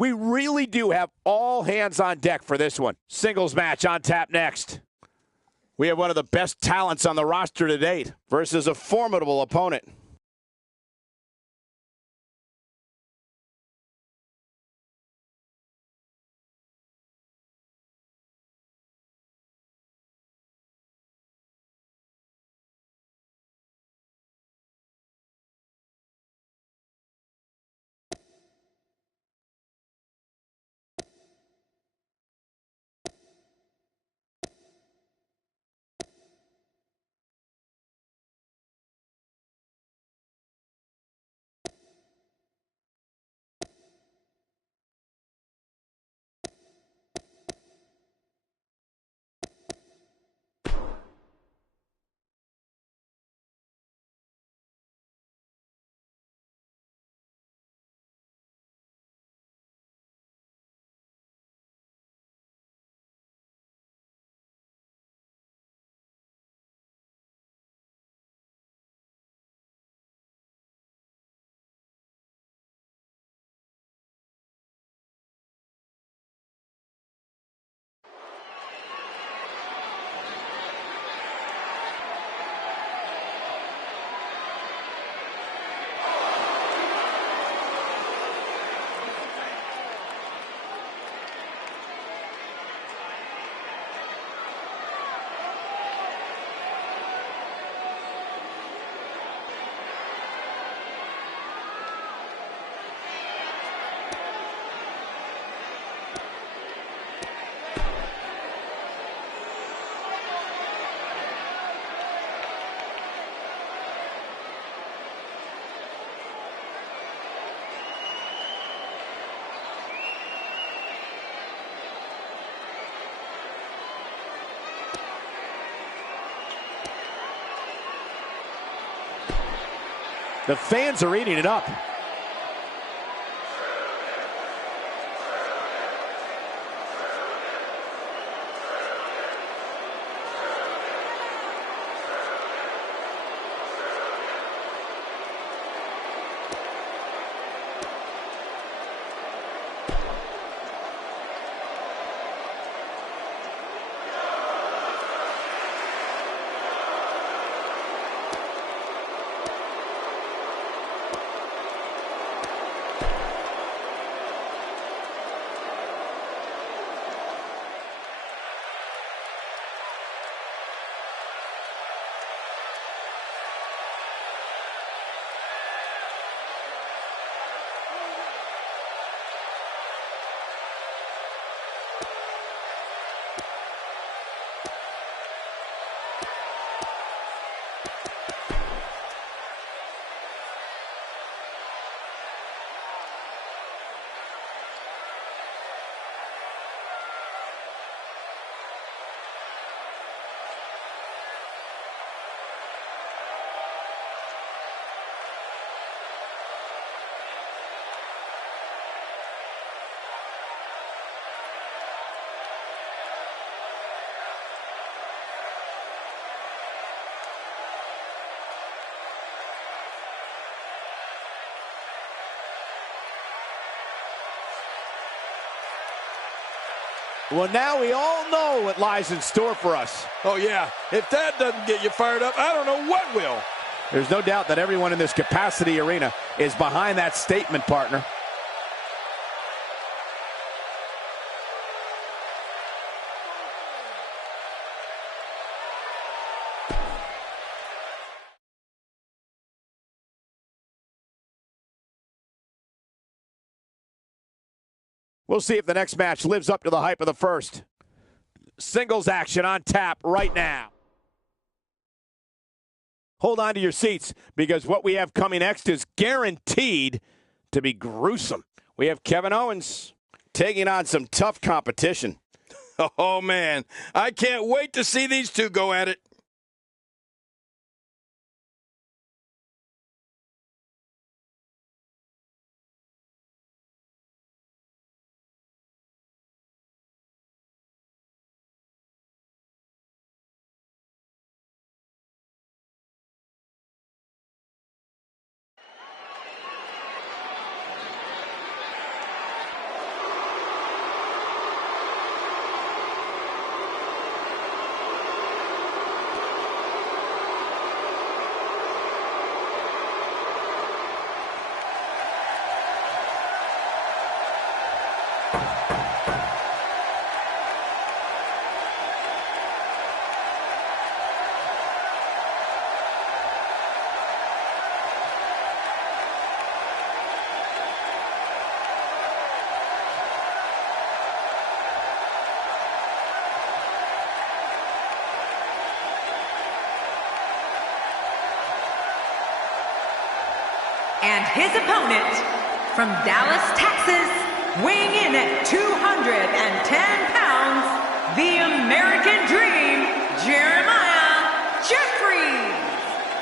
We really do have all hands on deck for this one. Singles match on tap next. We have one of the best talents on the roster to date versus a formidable opponent. The fans are eating it up. Well, now we all know what lies in store for us. Oh, yeah. If that doesn't get you fired up, I don't know what will. There's no doubt that everyone in this capacity arena is behind that statement, partner. We'll see if the next match lives up to the hype of the first. Singles action on tap right now. Hold on to your seats, because what we have coming next is guaranteed to be gruesome. We have Kevin Owens taking on some tough competition. Oh, man. I can't wait to see these two go at it. And his opponent, from Dallas, Texas, weighing in at 210 pounds, the American Dream, Jeremiah Jeffries.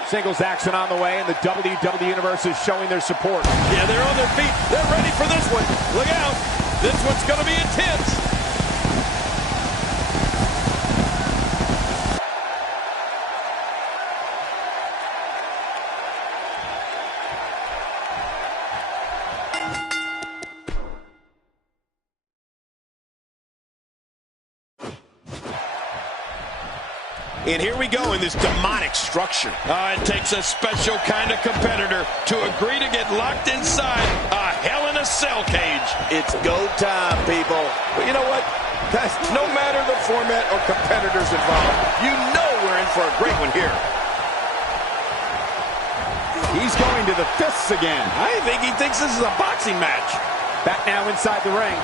Singles action on the way, and the WWE Universe is showing their support. Yeah, they're on their feet. They're ready for this one. Look out. This one's going to be intense. And here we go in this demonic structure. It takes a special kind of competitor to agree to get locked inside a Hell in a Cell cage. It's go time, people. But you know what? Guys, no matter the format or competitors involved, you know we're in for a great one here. He's going to the fists again. I think he thinks this is a boxing match. Back now inside the ring.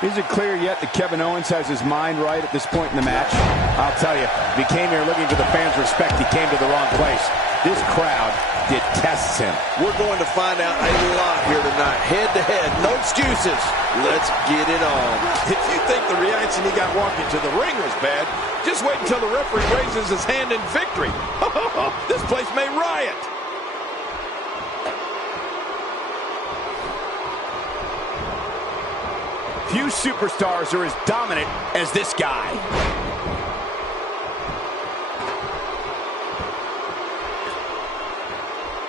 Is it clear yet that Kevin Owens has his mind right at this point in the match? I'll tell you, if he came here looking for the fans' respect, he came to the wrong place. This crowd detests him. We're going to find out a lot here tonight. Head to head, no excuses. Let's get it on. If you think the reaction he got walking to the ring was bad, just wait until the referee raises his hand in victory. This place may riot. Few superstars are as dominant as this guy.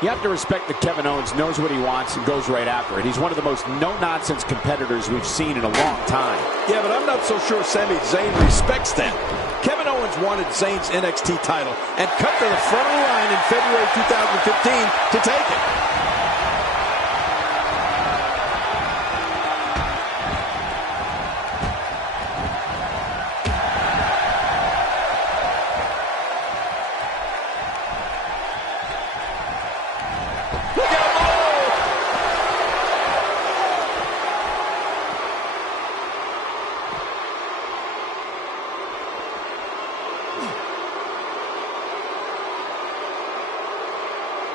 You have to respect that Kevin Owens knows what he wants and goes right after it. He's one of the most no-nonsense competitors we've seen in a long time. Yeah, but I'm not so sure Sami Zayn respects that. Kevin Owens wanted Zayn's NXT title and cut to the front of the line in February 2015 to take it.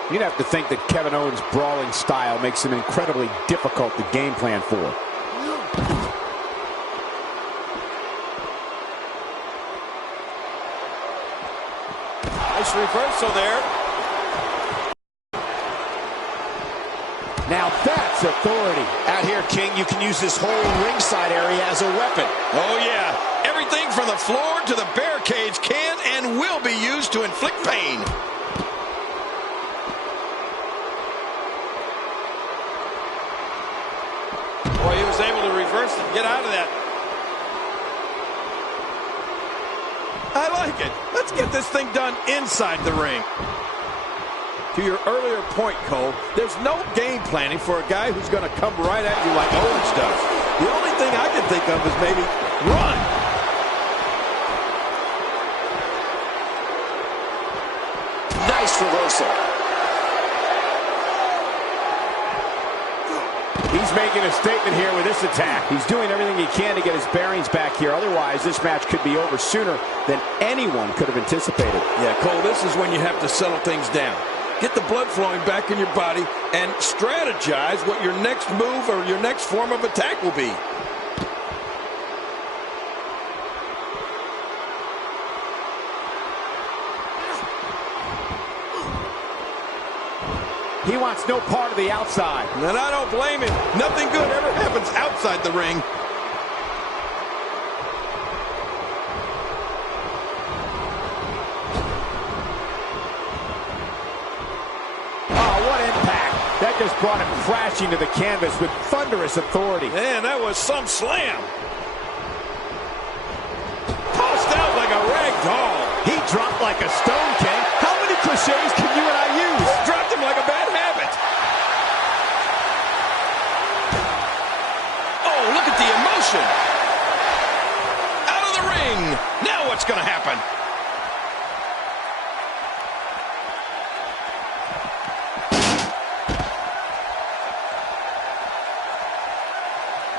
You'd have to think that Kevin Owens' brawling style makes him incredibly difficult to game plan for. Nice reversal there. Now that's authority. Out here, King, you can use this whole ringside area as a weapon. Oh, yeah. Everything from the floor to the barricades can and will be used to inflict pain. Boy, he was able to reverse and get out of that. I like it. Let's get this thing done inside the ring. To your earlier point, Cole, there's no game planning for a guy who's going to come right at you like Owens does. The only thing I can think of is maybe run. Nice reversal. He's making a statement here with this attack. He's doing everything he can to get his bearings back here. Otherwise, this match could be over sooner than anyone could have anticipated. Yeah, Cole, this is when you have to settle things down. Get the blood flowing back in your body and strategize what your next move or your next form of attack will be. He wants no part of the outside. And I don't blame him. Nothing good ever happens outside the ring. Oh, what impact. That just brought him crashing to the canvas with thunderous authority. Man, that was some slam. Tossed out like a rag doll. He dropped like a stone, King. How many cliches can you and I use? Dropped him like a bad habit. Oh, look at the emotion. Out of the ring. Now what's going to happen?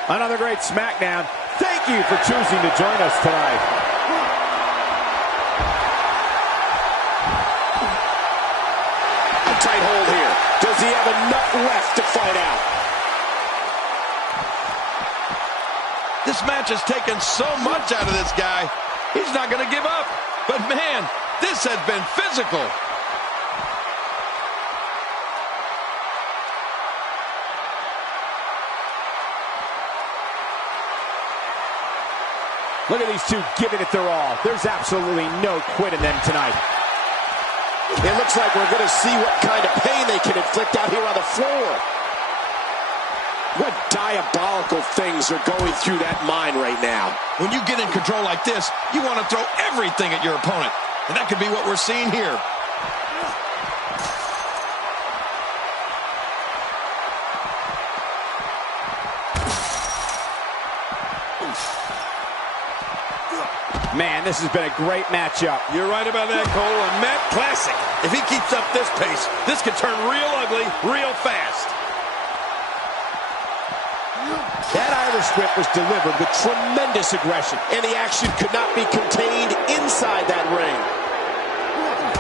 Another great Smackdown. Thank you for choosing to join us tonight. tight hold here. Does he have enough left to fight out? This match has taken so much out of this guy. He's not going to give up. But man, this has been physical. Look at these two giving it their all. There's absolutely no quit in them tonight. It looks like we're going to see what kind of pain they can inflict out here on the floor. What diabolical things are going through that mind right now? When you get in control like this, you want to throw everything at your opponent. And that could be what we're seeing here. Man, this has been a great matchup. You're right about that, Cole. A Matt classic. If he keeps up this pace, this could turn real ugly real fast. That Irish whip was delivered with tremendous aggression, and the action could not be contained inside that ring.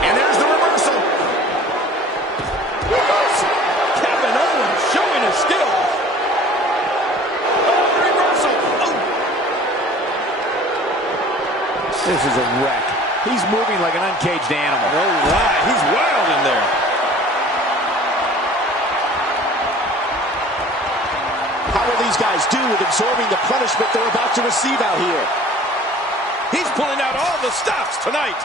And there's the reversal. Reversal. Kevin Owens showing his skill. Oh, reversal. Oh. This is a wreck. He's moving like an uncaged animal. Oh, right. He's wild in there. How will these guys do with absorbing the punishment they're about to receive out here? He's pulling out all the stops tonight.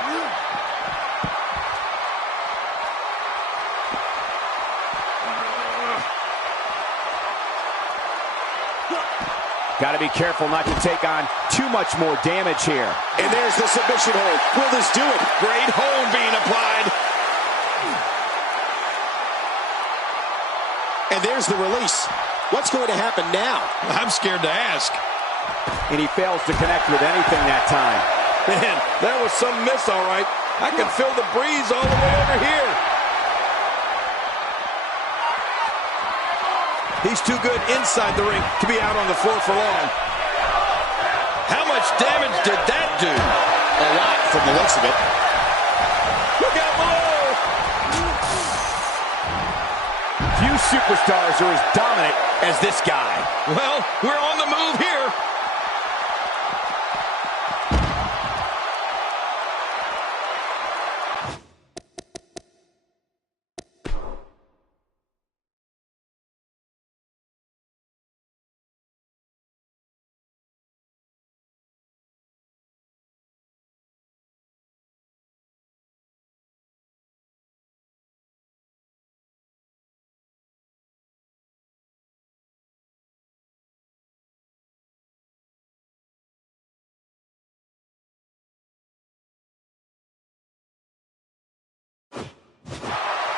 Got to be careful not to take on too much more damage here. And there's the submission hold. Will this do it? Great hold being applied. And there's the release. What's going to happen now? I'm scared to ask. And he fails to connect with anything that time. Man, that was some miss, all right. I can feel the breeze all the way over here. He's too good inside the ring to be out on the floor for long. How much damage did that do? A lot from the looks of it. Look out below! Few superstars are as dominant as this guy. Well, we're on the move here.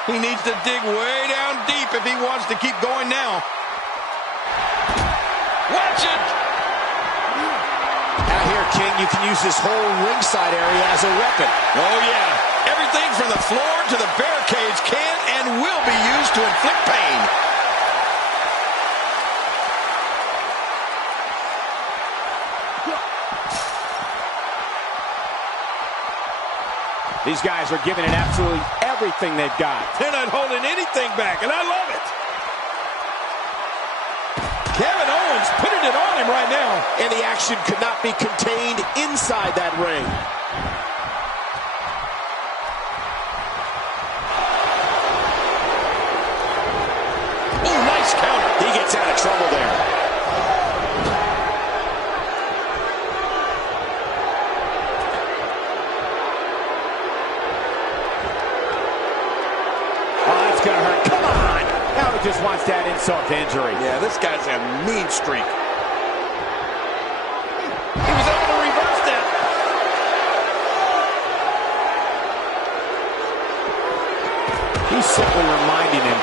He needs to dig way down deep if he wants to keep going now. Watch it! Out here, King, you can use this whole ringside area as a weapon. Oh, yeah. Everything from the floor to the barricades can and will be used to inflict pain. These guys are giving it absolutely everything they've got. They're not holding anything back, and I love it. Kevin Owens putting it on him right now. And the action could not be contained inside that ring. Ooh, nice counter. He gets out of trouble there. Gonna hurt. Come on! Now he just wants that insult to injury. Yeah, this guy's a mean streak. He was able to reverse that. He's simply reminding him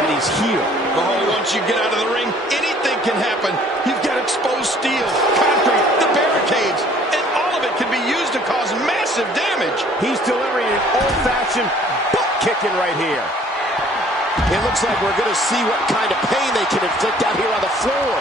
that he's here. Oh, once you get out of the ring, anything can happen. You've got exposed steel, concrete, the barricades, and all of it can be used to cause massive damage. He's delivering an old-fashioned butt kicking right here. It looks like we're going to see what kind of pain they can inflict out here on the floor.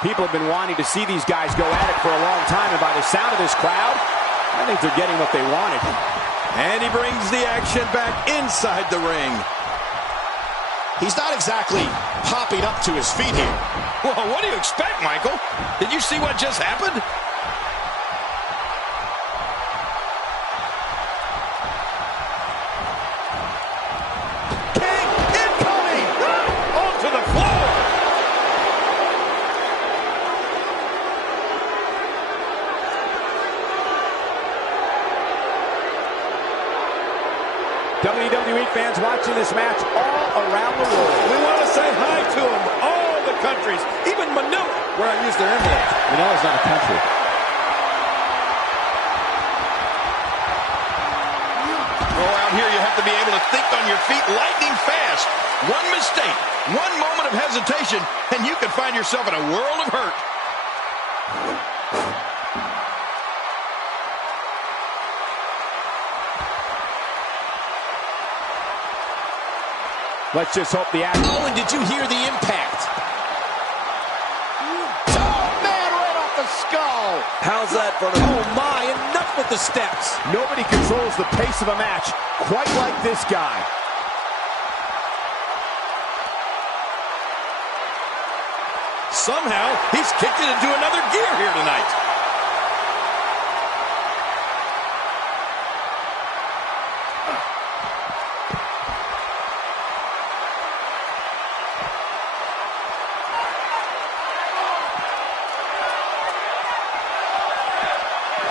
People have been wanting to see these guys go at it for a long time, and by the sound of this crowd, I think they're getting what they wanted. And he brings the action back inside the ring. He's not exactly popping up to his feet here. Well, what do you expect, Michael? Did you see what just happened? WWE fans watching this match all around the world. We want to say hi to them, all the countries, even Manila, where I use their envelopes. Manila's not a country. Oh, out here you have to be able to think on your feet lightning fast. One mistake, one moment of hesitation, and you can find yourself in a world of hurt. Let's just hope the action... Oh, and did you hear the impact? Oh, man, right off the skull. How's that for the... Oh, my, enough with the steps. Nobody controls the pace of a match quite like this guy. Somehow, he's kicked it into another gear here tonight.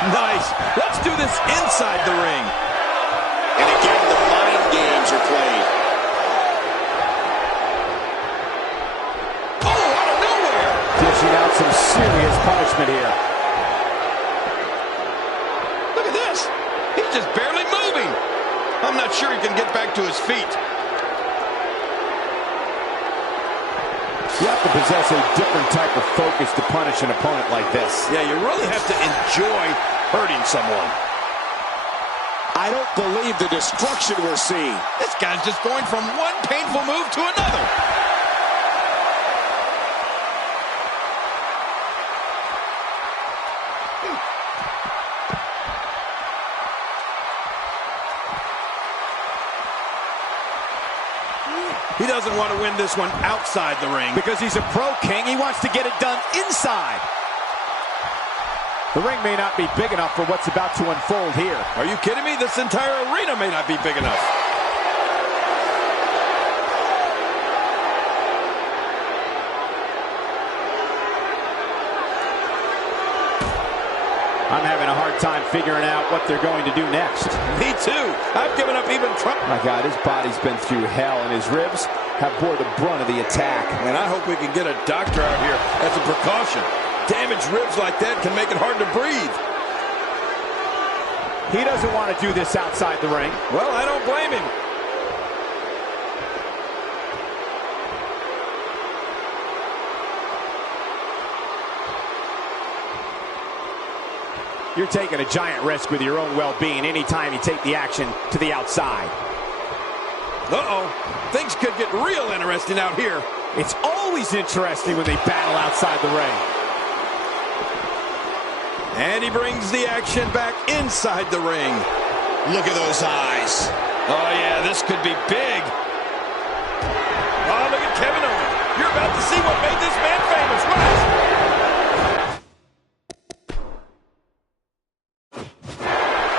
Nice. Let's do this inside the ring. And again, the mind games are played. Oh, out of nowhere. Dishing out some serious punishment here. Look at this. He's just barely moving. I'm not sure he can get back to his feet. You have to possess a different type of focus to punish an opponent like this. Yeah, you really have to enjoy hurting someone. I don't believe the destruction we're seeing. This guy's just going from one painful move to another. He doesn't want to win this one outside the ring. Because he's a pro king, he wants to get it done inside. The ring may not be big enough for what's about to unfold here. Are you kidding me? This entire arena may not be big enough. I'm having a hard time figuring out what they're going to do next. Me too. I've given up even trying. My God, his body's been through hell, and his ribs have bore the brunt of the attack. And I hope we can get a doctor out here as a precaution. Damaged ribs like that can make it hard to breathe. He doesn't want to do this outside the ring. Well, I don't blame him. You're taking a giant risk with your own well-being anytime you take the action to the outside. Uh-oh. Things could get real interesting out here. It's always interesting when they battle outside the ring. And he brings the action back inside the ring. Look at those eyes. Oh, yeah, this could be big. Oh, look at Kevin Owens. You're about to see what made this man famous. Watch.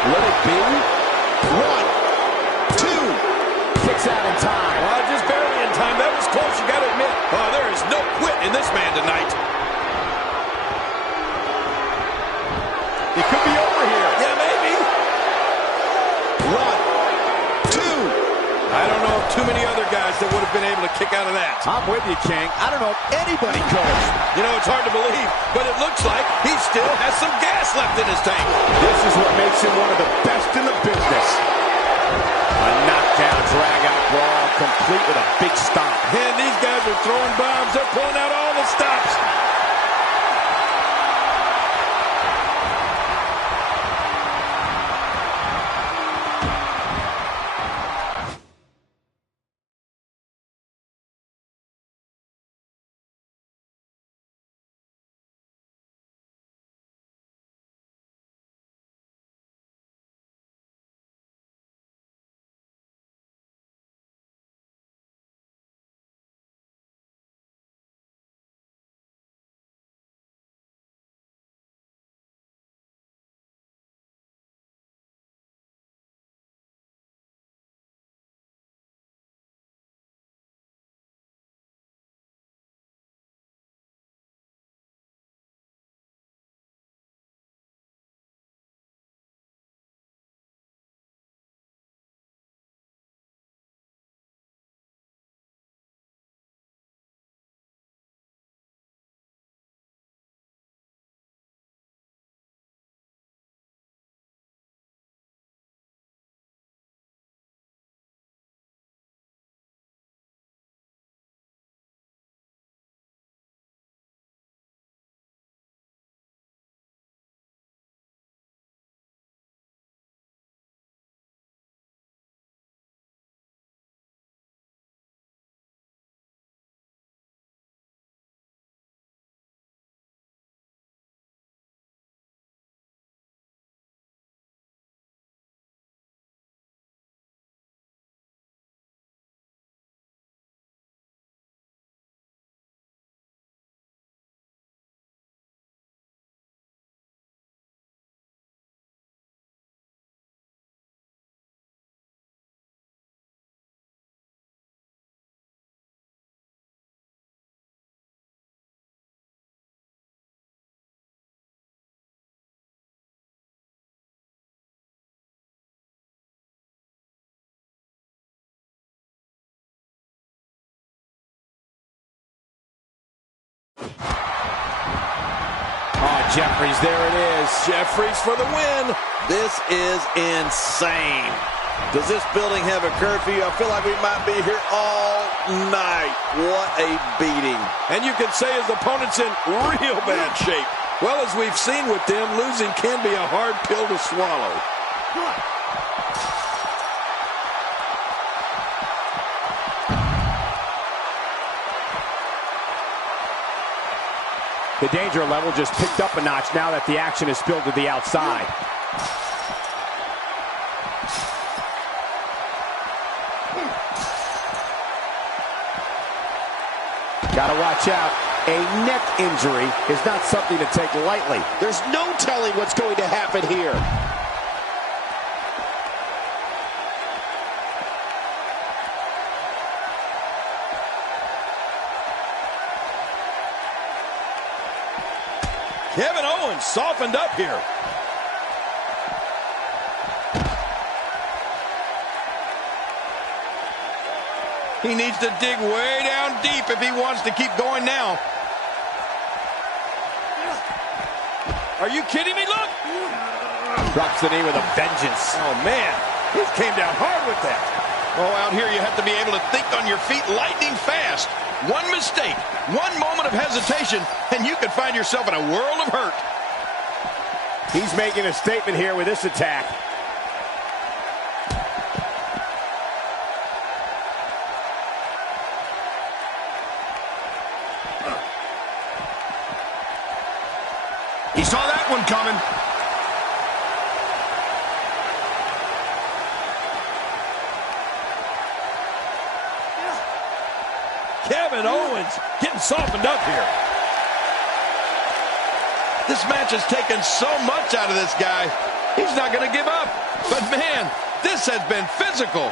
Will it be? 1, 2. Kicks out in time. Well, just barely in time. That was close, you got to admit. Oh, there is no quit in this man tonight. It could be over here. Yeah, maybe. 1, 2. I don't know of too many other guys that would have been able to kick out of that. I'm with you, King. I don't know if anybody could. You know, it's hard to believe, but it looks like he still has some gas left in his tank. This is what makes him one of the best in the business. A knockdown, drag-out brawl, complete with a big stomp. And these guys are throwing bombs. They're pulling out all the stops. Oh, Jeffries, there it is. Jeffries for the win. This is insane. Does this building have a curfew? I feel like we might be here all night. What a beating. And you can say his opponent's in real bad shape. Well, as we've seen with them, losing can be a hard pill to swallow. The danger level just picked up a notch now that the action is spilled to the outside. Gotta watch out. A neck injury is not something to take lightly. There's no telling what's going to happen here. Kevin Owens softened up here. He needs to dig way down deep if he wants to keep going now. Are you kidding me? Look! Drops the knee with a vengeance. Oh, man. He came down hard with that. Oh, out here you have to be able to think on your feet lightning fast. One mistake, one moment of hesitation, and you could find yourself in a world of hurt. He's making a statement here with this attack. He saw that one coming. Kevin Owens getting softened up here. This match has taken so much out of this guy. He's not going to give up. But, man, this has been physical.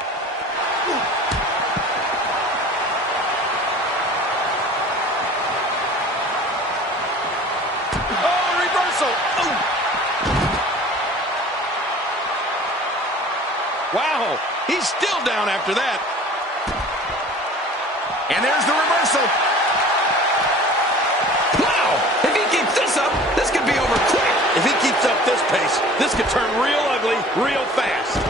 Oh, reversal. Oh. Wow, he's still down after that. And there's the reversal. Wow! If he keeps this up, this could be over quick. If he keeps up this pace, this could turn real ugly real fast.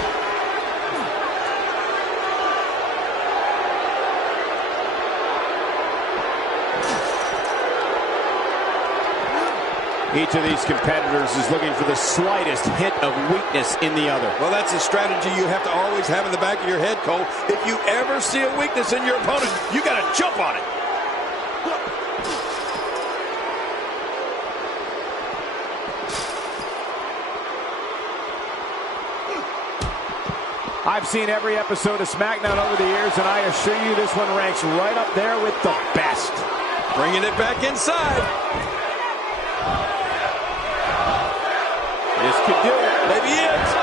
Each of these competitors is looking for the slightest hint of weakness in the other. Well, that's a strategy you have to always have in the back of your head, Cole. If you ever see a weakness in your opponent, you got to jump on it. I've seen every episode of Smackdown over the years, and I assure you this one ranks right up there with the best. Bringing it back inside. This could do it. Maybe it's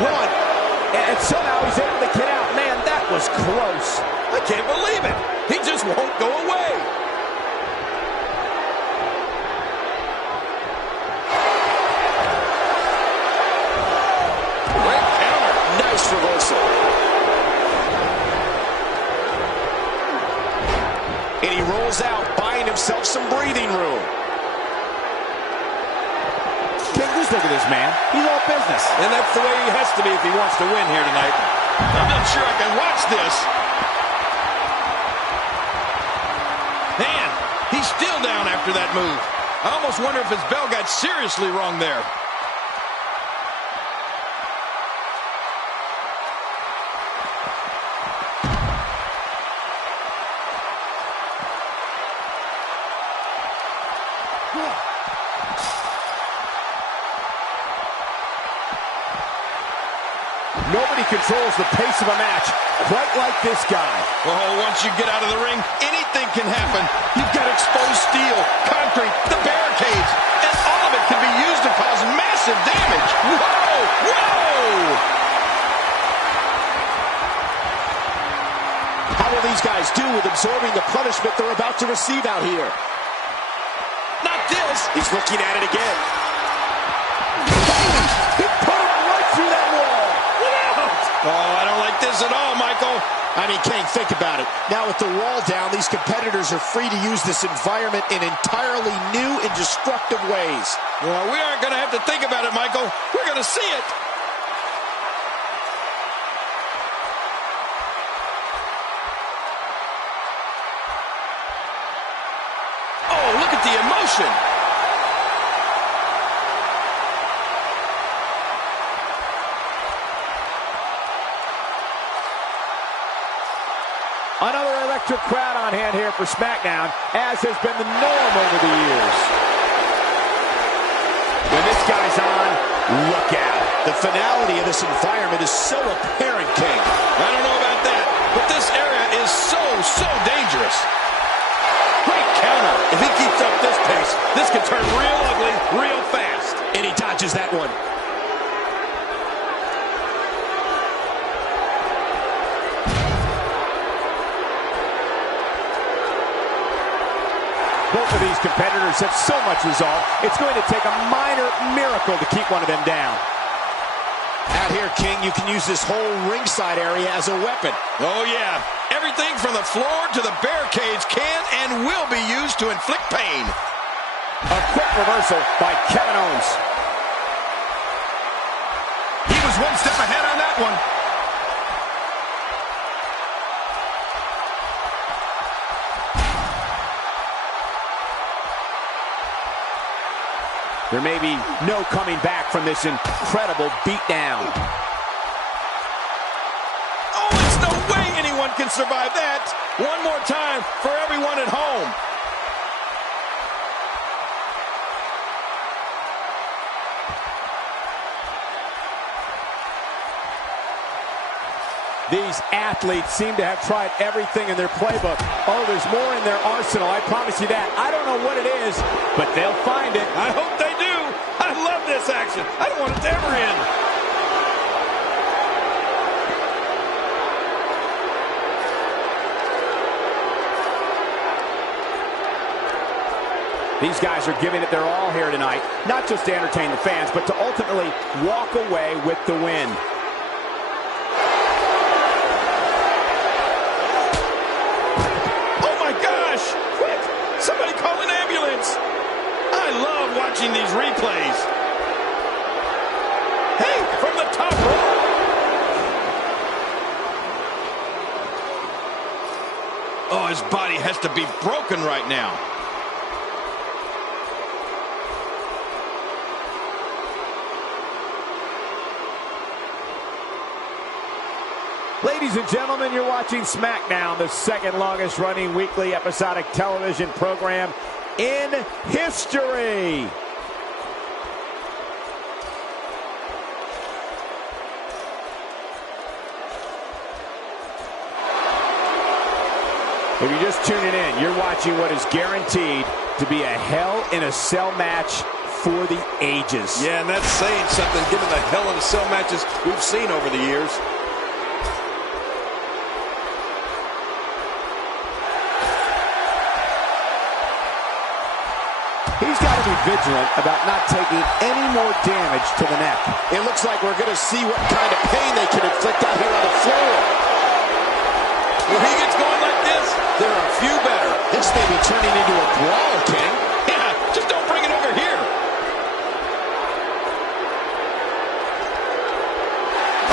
One. And somehow he's able to get out. Man, that was close. I can't believe it. He just won't go away. Great counter. Nice reversal. And he rolls out, buying himself some breathing room. Just look at this man. He's all business. And that's the way he has to be if he wants to win here tonight. I'm not sure I can watch this. Man, he's still down after that move. I almost wonder if his bell got seriously wrong there. Nobody controls the pace of a match quite like this guy. Oh, once you get out of the ring, anything can happen. You've got exposed steel, concrete, the barricades, and all of it can be used to cause massive damage. Whoa! Whoa! How will these guys do with absorbing the punishment they're about to receive out here? Not this! He's looking at it again. He put him right through that wall. Oh, I don't like this at all, Michael. I mean, King, think about it. Now with the wall down, these competitors are free to use this environment in entirely new and destructive ways. Well, we aren't going to have to think about it, Michael. We're going to see it. Oh, look at the emotion. Another electric crowd on hand here for Smackdown, as has been the norm over the years. When this guy's on, look out. The finality of this environment is so apparent, King. I don't know about that, but this area is so dangerous. Great counter. If he keeps up this pace, this could turn real ugly real fast. And he dodges that one. Both of these competitors have so much resolve, it's going to take a minor miracle to keep one of them down. Out here, King, you can use this whole ringside area as a weapon. Oh, yeah. Everything from the floor to the barricades can and will be used to inflict pain. A quick reversal by Kevin Owens. He was one step ahead on that one. There may be no coming back from this incredible beatdown. Oh, there's no way anyone can survive that. One more time for everyone at home. These athletes seem to have tried everything in their playbook. Oh, there's more in their arsenal, I promise you that. I don't know what it is, but they'll find it. I hope they do. I love this action. I don't want it to ever end. These guys are giving it their all here tonight, not just to entertain the fans, but to ultimately walk away with the win. Somebody call an ambulance. I love watching these replays. Hey, from the top rope. Oh, his body has to be broken right now. Ladies and gentlemen, you're watching Smackdown, the second longest running weekly episodic television program in history. If you're just tuning in, you're watching what is guaranteed to be a Hell in a Cell match for the ages. Yeah, and that's saying something given the Hell in a Cell matches we've seen over the years. He's got to be vigilant about not taking any more damage to the neck. It looks like we're going to see what kind of pain they can inflict out here on the floor. When he gets going like this, there are a few better. This may be turning into a brawl, King. Yeah, just don't bring it over here.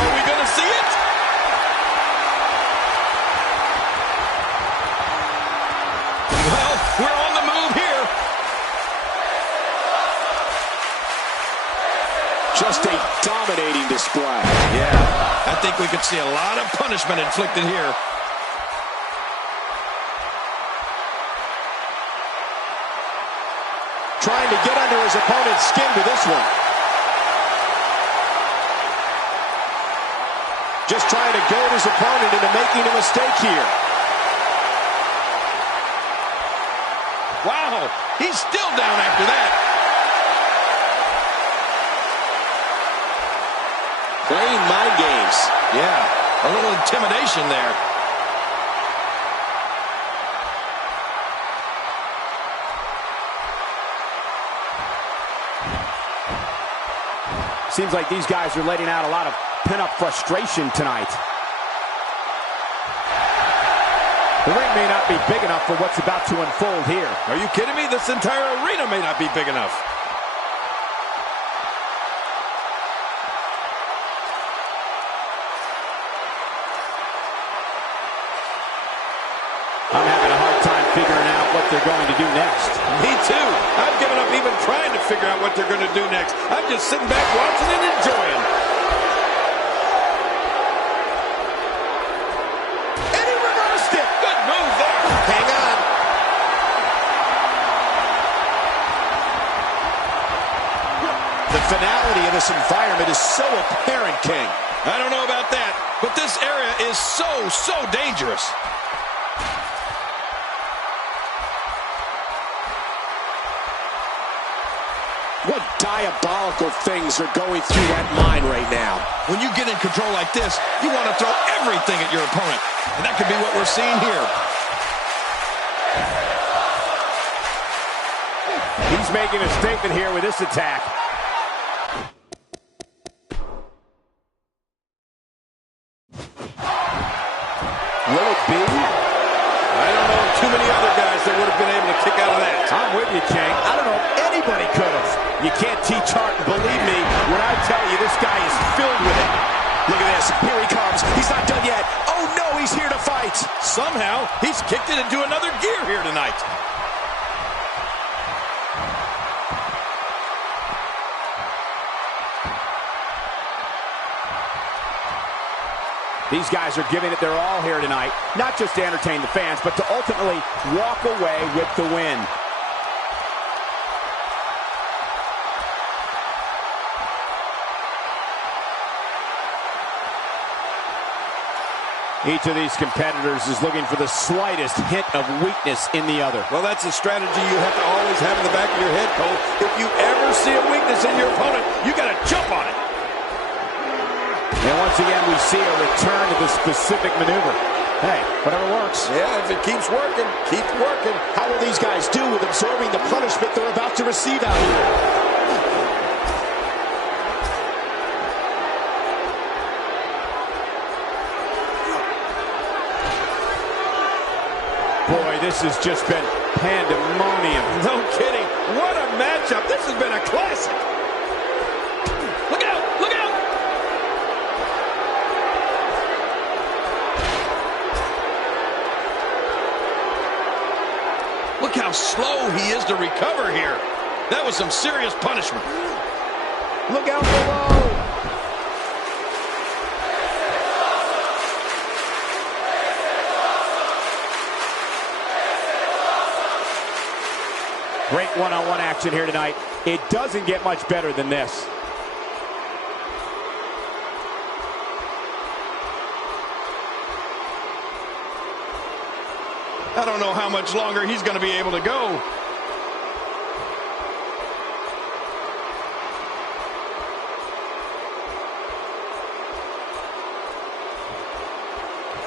Are we going to see it? Well, we're on the move here. Just a dominating display. Yeah, I think we could see a lot of punishment inflicted here. Trying to get under his opponent's skin with this one. Just trying to goad his opponent into making a mistake here. Wow, he's still down after that. Playing mind games. Yeah, a little intimidation there. Seems like these guys are letting out a lot of pent-up frustration tonight. The ring may not be big enough for what's about to unfold here. Are you kidding me? This entire arena may not be big enough. I'm having a hard time figuring out what they're going to do next. Me too. I've given up even trying to figure out what they're going to do next. I'm just sitting back watching and enjoying. And he reversed it. Good move there. Hang on. The finality of this environment is so apparent, King. I don't know about that, but this area is so dangerous. What diabolical things are going through that mind right now? When you get in control like this, you want to throw everything at your opponent. And that could be what we're seeing here. He's making a statement here with this attack. Will it be? I don't know too many other guys that would have been able to kick out of that. I'm with you, King. I don't know if anybody could have. You can't teach art, and believe me when I tell you this guy is filled with it. Look at this. Here he comes. He's not done yet. Oh, no, he's here to fight. Somehow, he's kicked it into another gear here tonight. These guys are giving it their all here tonight, not just to entertain the fans, but to ultimately walk away with the win. Each of these competitors is looking for the slightest hint of weakness in the other. Well, that's a strategy you have to always have in the back of your head, Cole. If you ever see a weakness in your opponent, you got to jump on it. And once again, we see a return to the specific maneuver. Hey, whatever works. Yeah, if it keeps working, keep working. How will these guys do with absorbing the punishment they're about to receive out here? Boy, this has just been pandemonium. No kidding. What a matchup. This has been a classic. Look out! Look out! Look how slow he is to recover here. That was some serious punishment. Look out below. Great one-on-one action here tonight. It doesn't get much better than this. I don't know how much longer he's going to be able to go.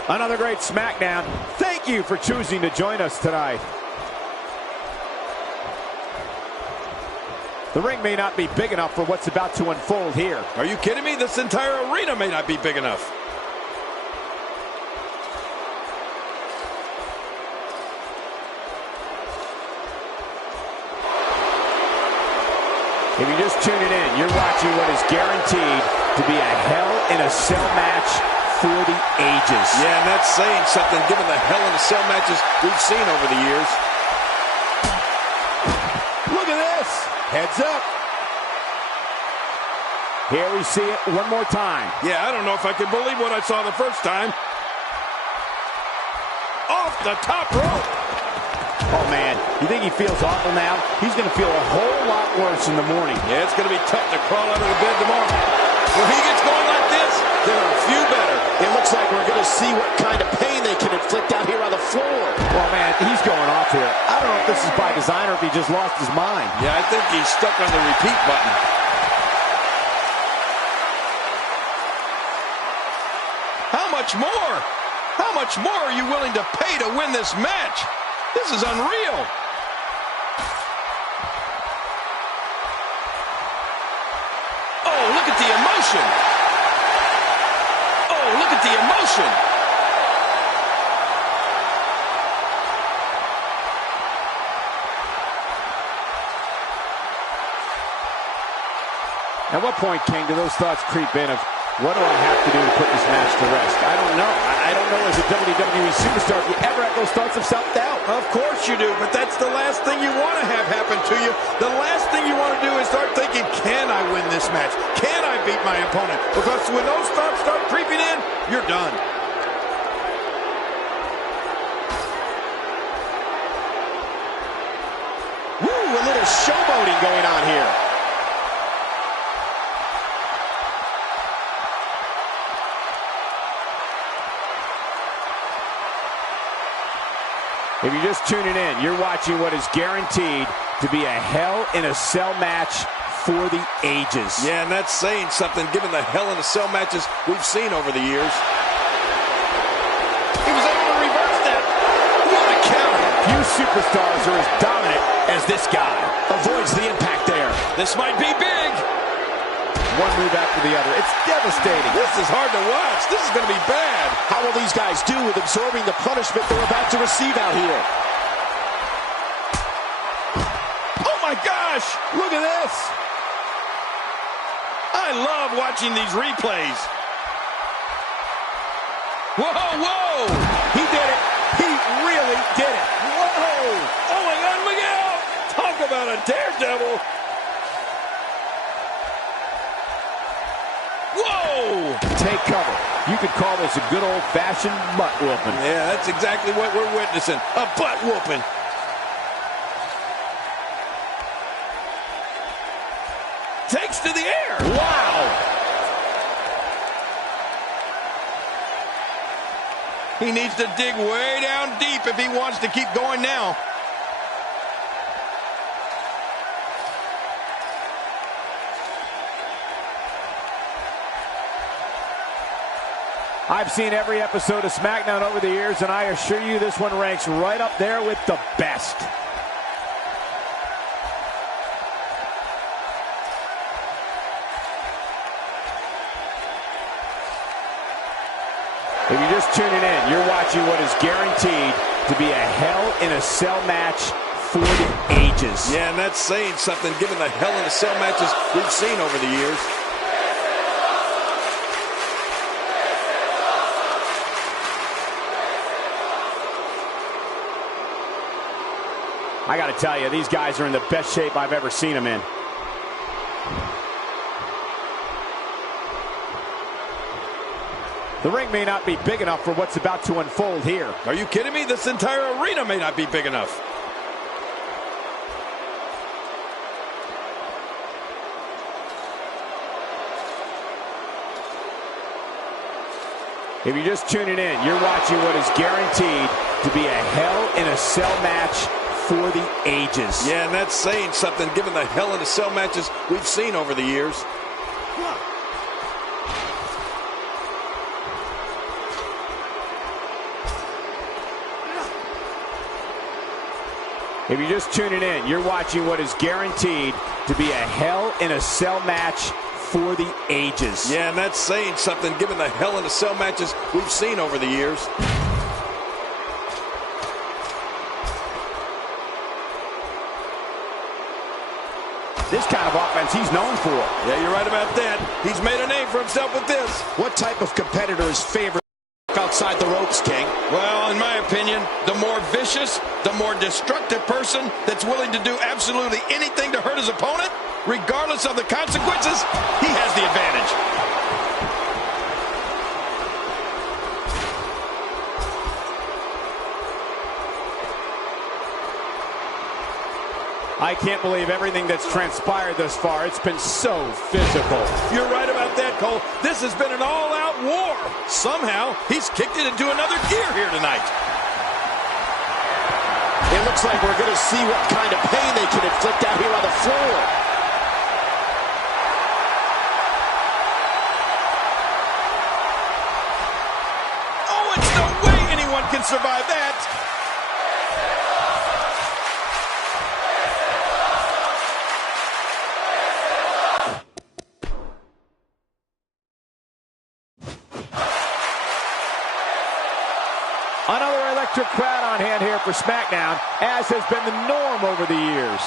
Another great Smackdown. Thank you for choosing to join us tonight. The ring may not be big enough for what's about to unfold here. Are you kidding me? This entire arena may not be big enough. If you're just tuning in, you're watching what is guaranteed to be a Hell in a Cell match for the ages. Yeah, and that's saying something given the Hell in a Cell matches we've seen over the years. Look at this. Heads up. Here we see it one more time. Yeah, I don't know if I can believe what I saw the first time. Off the top rope. Oh, man, you think he feels awful now? He's going to feel a whole lot worse in the morning. Yeah, it's going to be tough to crawl out of the bed tomorrow. When he gets going like this, there are a few better. It looks like we're going to see what kind of pain they can inflict out here on the floor. Well, man, he's going off here. I don't know if this is by design or if he just lost his mind. Yeah, I think he's stuck on the repeat button. How much more? How much more are you willing to pay to win this match? This is unreal. Oh, look at the emotion. Oh, look at the emotion. At what point, King, do those thoughts creep in of, what do I have to do to put this match to rest? I don't know. I don't know as a WWE superstar if you ever have those thoughts of self-doubt. Of course you do, but that's the last thing you want to have happen to you. The last thing you want to do is start thinking, can I win this match? Can I beat my opponent? Because when those thoughts start creeping in, you're done. Woo, a little showboating going on here. If you're just tuning in, you're watching what is guaranteed to be a Hell in a Cell match for the ages. Yeah, and that's saying something given the Hell in a Cell matches we've seen over the years. He was able to reverse that. What a counter. Few superstars are as dominant as this guy. Avoids the impact there. This might be big. One move after the other. It's devastating. This is hard to watch. This is going to be bad. How will these guys do with absorbing the punishment they're about to receive out here? Oh my gosh! Look at this! I love watching these replays. Whoa, whoa! He did it. He really did it. Whoa! Oh my God, look out! Talk about a daredevil! Whoa! Take cover. You could call this a good old-fashioned butt whooping. Yeah, that's exactly what we're witnessing. A butt whooping. Takes to the air. Wow. He needs to dig way down deep if he wants to keep going now. I've seen every episode of Smackdown over the years, and I assure you this one ranks right up there with the best. If you're just tuning in, you're watching what is guaranteed to be a Hell in a Cell match for the ages. Yeah, and that's saying something given the Hell in a Cell matches we've seen over the years. I got to tell you, these guys are in the best shape I've ever seen them in. The ring may not be big enough for what's about to unfold here. Are you kidding me? This entire arena may not be big enough. If you're just tuning in, you're watching what is guaranteed to be a Hell in a Cell match for the ages. Yeah, and that's saying something given the Hell in a Cell matches we've seen over the years. If you're just tuning in, you're watching what is guaranteed to be a Hell in a Cell match for the ages. Yeah, and that's saying something given the Hell in a Cell matches we've seen over the years. This kind of offense he's known for. Yeah, you're right about that. He's made a name for himself with this. What type of competitor is favored outside the ropes, King? Well, in my opinion, the more vicious, the more destructive person that's willing to do absolutely anything to hurt his opponent, regardless of the consequences, he has the advantage. I can't believe everything that's transpired thus far. It's been so physical. You're right about that, Cole. This has been an all-out war. Somehow, he's kicked it into another gear here tonight. It looks like we're going to see what kind of pain they can inflict out here on the floor. Oh, it's no way anyone can survive that. Another electric crowd on hand here for Smackdown, as has been the norm over the years.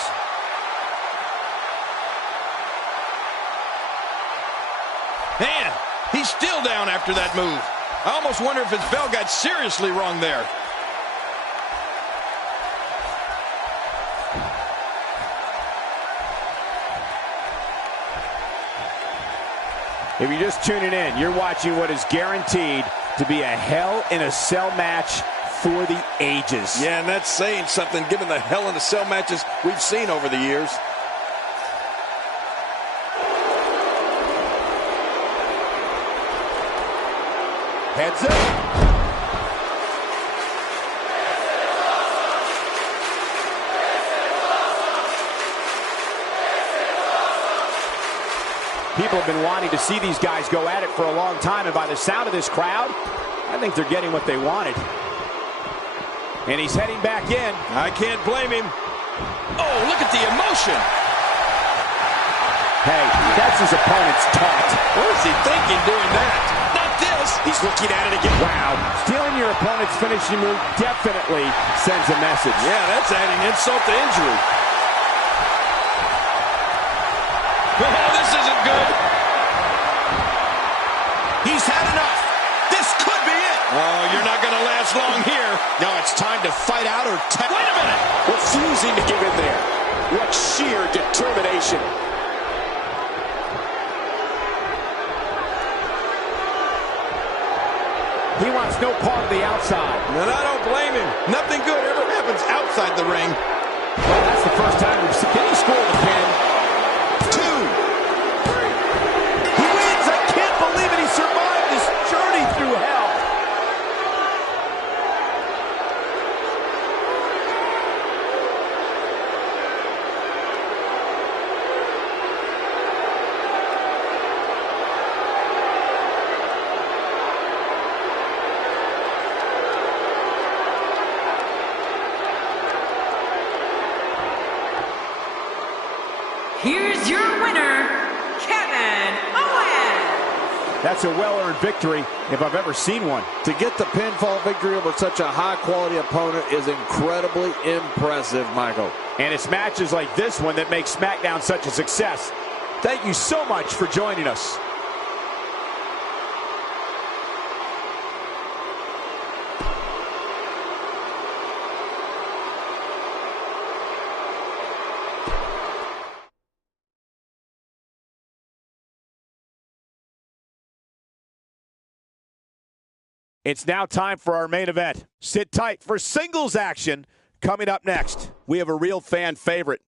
Man, he's still down after that move. I almost wonder if his bell got seriously wrong there. If you're just tuning in, you're watching what is guaranteed to be a Hell in a Cell match for the ages. Yeah, and that's saying something given the Hell in a Cell matches we've seen over the years. Heads up. People have been wanting to see these guys go at it for a long time, and by the sound of this crowd, I think they're getting what they wanted. And he's heading back in. I can't blame him. Oh, look at the emotion. Hey, that's his opponent's taunt. What is he thinking doing that? Not this. He's looking at it again. Wow. Stealing your opponent's finishing move definitely sends a message. Yeah, that's adding insult to injury. Oh, this isn't good. He's had enough. This could be it. Oh, you're not going to last long here. No, it's time to fight out or tap. Wait a minute. Refusing to give in there. What sheer determination. He wants no part of the outside. And I don't blame him. Nothing good ever happens outside the ring. Well, that's the first time we've seen. Can he score the pin? 2, 3. He wins! I can't believe it! He survived this journey through hell! Here's your winner, Kevin Owens. That's a well-earned victory if I've ever seen one. To get the pinfall victory over such a high-quality opponent is incredibly impressive, Michael. And it's matches like this one that make Smackdown such a success. Thank you so much for joining us. It's now time for our main event. Sit tight for singles action coming up next. We have a real fan favorite.